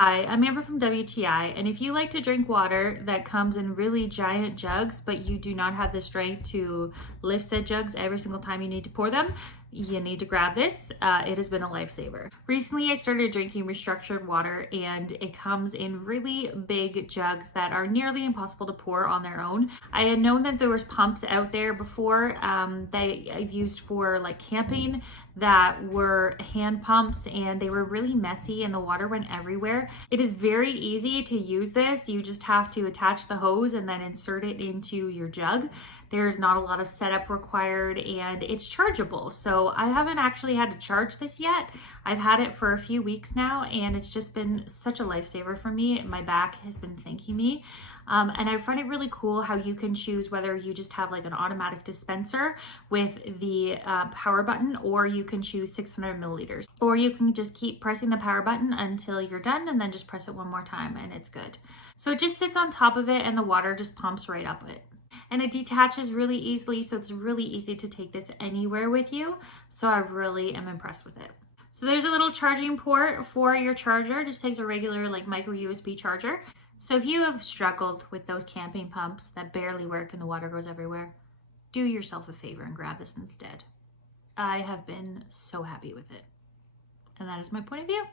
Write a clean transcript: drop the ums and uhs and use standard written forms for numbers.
Hi, I'm Amber from WTI, and if you like to drink water that comes in really giant jugs, but you do not have the strength to lift said jugs every single time you need to pour them, you need to grab this. It has been a lifesaver. Recently, I started drinking restructured water, and it comes in really big jugs that are nearly impossible to pour on their own. I had known that there was pumps out there before that I've used for like camping that were hand pumps, and they were really messy and the water went everywhere. It is very easy to use this. You just have to attach the hose and then insert it into your jug. There's not a lot of setup required, and it's chargeable. So I haven't actually had to charge this yet. I've had it for a few weeks now, and it's just been such a lifesaver for me. My back has been thanking me. And I find it really cool how you can choose whether you just have like an automatic dispenser with the power button, or you can choose 600 milliliters, or you can just keep pressing the power button until you're done and then just press it one more time and it's good. So it just sits on top of it and the water just pumps right up it. And it detaches really easily, so it's really easy to take this anywhere with you. So I really am impressed with it. So there's a little charging port for your charger. It just takes a regular like micro USB charger. So if you have struggled with those camping pumps that barely work and the water goes everywhere, do yourself a favor and grab this instead. I have been so happy with it. And that is my point of view.